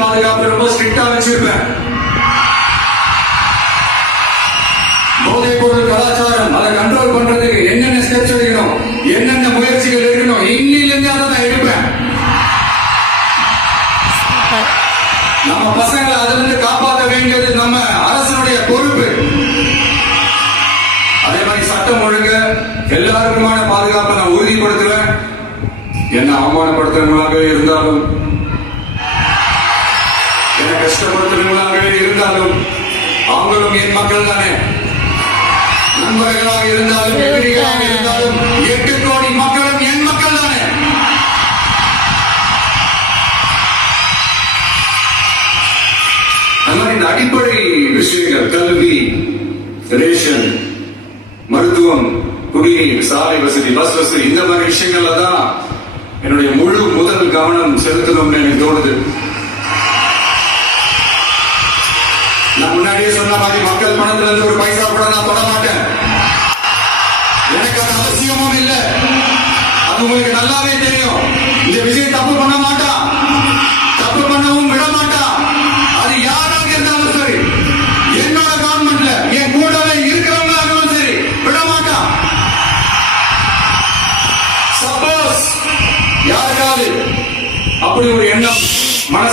பாதுகாப்பு ரொம்ப ஸ்ட்ரிக்டா வச்சிருப்பேன். போதைப் பொருள் கலாச்சாரம் அதை கண்ட்ரோல் பண்றதுக்கு என்னென்ன ஸ்டெப்ஸ் எடுக்கணும், என்னென்ன முயற்சிகள் எடுக்கணும், இன்னிலிருந்து அதை நான் எடுப்பேன். நம்ம பசங்களை அதுல இருந்து காப்பாற்ற வேண்டியது நம்ம அரசனுடைய பொறுப்பு. அதே மாதிரி சட்டம் ஒழுங்கு எல்லாருக்குமான பாதுகாப்பை நான் உறுதிப்படுத்துவேன். என்ன அவமானப்படுத்துறவங்களாகவே இருந்தாலும், என்ன கஷ்டப்படுத்துறவங்களாகவே இருந்தாலும், அவங்களும் என் மக்கள் தானே. நண்பர்களாக இருந்தாலும் எதிரிகளாக இருந்தாலும் 8 கோடி மக்களும் என் மக்கள் தானே. இந்த அடிப்படை விஷயங்கள் கல்வி, ரேஷன், மருத்துவம், குடிநீர், சாலை வசதி, பஸ் வசதி, இந்த மாதிரி விஷயங்கள்ல தான் என்னுடைய முதல் கவனம் செலுத்தணும்னு எனக்கு தோணுது. நான் முன்னாடியே சொன்ன மாதிரி மக்கள் பணத்துல இருந்து ஒரு பைசா கூட நான் தொட மாட்டேன். எனக்கு அது அவசியமும் இல்லை. அது உங்களுக்கு நல்லாவே தெரியும். இந்த விஜய் தப்பு பண்ண மாட்டான், தப்பு பண்ணவும் விட மாட்டான். அது யாராக இருந்தாலும் சரி, என்னோட கவர்மெண்ட்ல என் கூடவே இருக்கிறவங்களாகவும் சரி விட மாட்டான். சப்போஸ் யாருக்காவது அப்படி ஒரு எண்ணம் மனசு